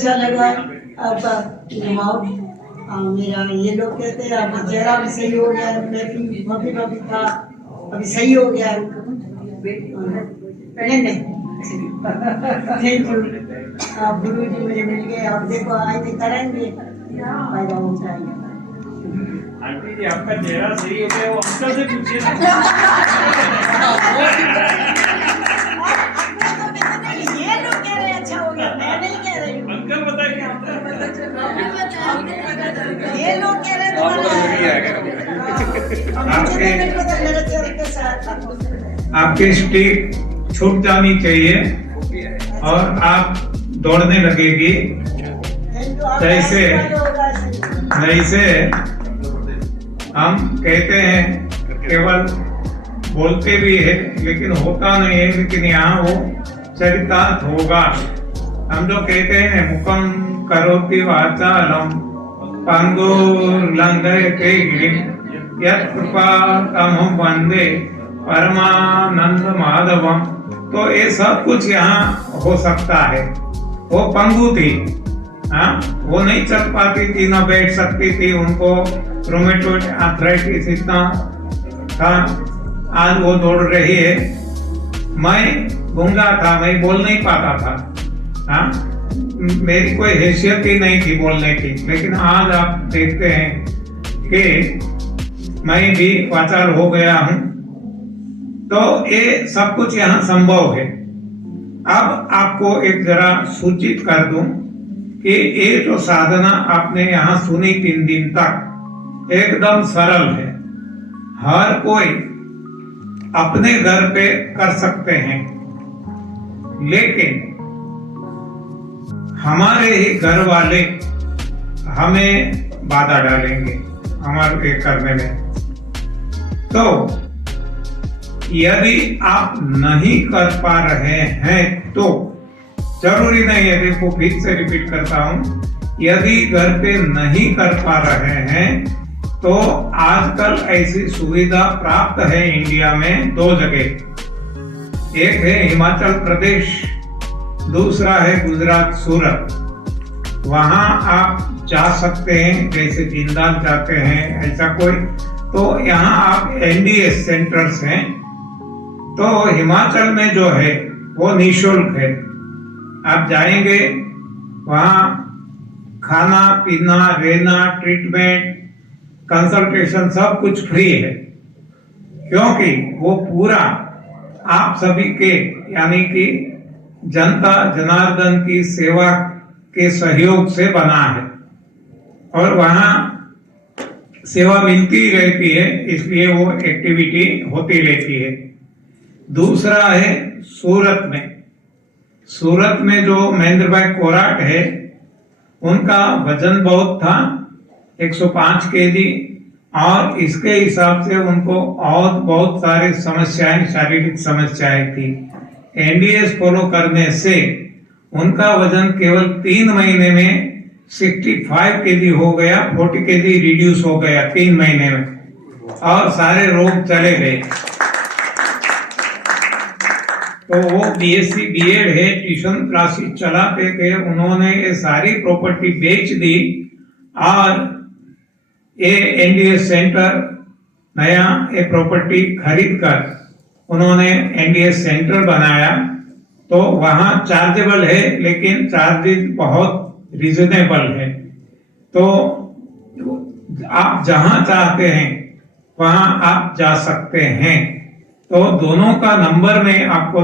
अच्छा लगा आपका माहौल। मेरा ये लोग कहते हैं आपका चेहरा भी सही हो गया, मैं भी मम्मी था अभी सही हो गया। नहीं नहीं थैंक यू। आप गुरु जी मुझे मिल गए, आप देखो आए करेंगे फायदा हो जाएगा। आंटी जी आपका चेहरा सही हो गया, वो अंकल से पूछिए ना। ये लोग कह रहे अच्छा हो गया, मैं नहीं कह रही हूँ। अंकल बताइए ये लोग कह रहे आपकी स्टिक छूट जानी चाहिए और आप दौड़ने लगेगी। जैसे जैसे हम कहते हैं केवल बोलते भी है लेकिन होता नहीं है, लेकिन यहाँ वो चरितार्थ होगा। हम जो कहते हैं मुखम करोति वाचालम पंगुर्लंघयते गिरिम यत् कृपा तमहं वंदे परमानंद माधवम। तो ये सब कुछ यहाँ हो सकता है। वो पंगु थी, हाँ, वो नहीं चल पाती थी, न बैठ सकती थी, उनको रोमेटोइड आर्थराइटिस इतना था। आज वो दौड़ रही है। मैं गूंगा था, मैं बोल नहीं पाता था, हाँ, मेरी कोई हैसियत ही नहीं थी बोलने की, लेकिन आज आप देखते हैं कि मैं भी वाचाल हो गया हूं। तो ये सब कुछ यहाँ संभव है। अब आपको एक जरा सूचित कर दूं कि ये जो साधना आपने यहाँ सुनी 3 दिन तक एकदम सरल है, हर कोई अपने घर पे कर सकते हैं, लेकिन हमारे ही घर वाले हमें बाधा डालेंगे हमारे करने में। तो यदि आप नहीं कर पा रहे हैं तो जरूरी नहीं है, देखो फिर से रिपीट करता हूं, यदि घर पे नहीं कर पा रहे हैं तो आजकल ऐसी सुविधा प्राप्त है इंडिया में 2 जगह। एक है हिमाचल प्रदेश, दूसरा है गुजरात सूरत। वहां आप जा सकते हैं, जैसे जिंदाल जाते हैं ऐसा कोई, तो यहाँ आप एनडीएस सेंटर्स हैं। तो हिमाचल में जो है वो निःशुल्क है। आप जाएंगे वहाँ खाना पीना रहना ट्रीटमेंट कंसल्टेशन सब कुछ फ्री है, क्योंकि वो पूरा आप सभी के यानी कि जनता जनार्दन की सेवा के सहयोग से बना है और वहाँ सेवा मिलती रहती है, इसलिए वो एक्टिविटी होती रहती है। दूसरा है सूरत में। सूरत में जो महेंद्र भाई कोराट है, उनका वजन बहुत था 105 केजी, और इसके हिसाब से उनको और बहुत सारी समस्याएं, शारीरिक समस्याएं थी। एनडीएस फॉलो करने से उनका वजन केवल 3 महीने में 65 केजी हो गया, 40 केजी रिड्यूस हो गया 3 महीने में, और सारे रोग चले गए। तो वो बीएससी बीएड है, ट्यूशन क्लासेस चलाते थे, उन्होंने ये सारी प्रॉपर्टी बेच दी और ये एनडीएस सेंटर नया ये प्रॉपर्टी खरीद कर उन्होंने एनडीएस सेंटर बनाया। तो वहाँ चार्जेबल है, लेकिन चार्जेस बहुत रिजनेबल है। तो आप जहाँ चाहते हैं वहाँ आप जा सकते हैं। तो दोनों का नंबर मैं आपको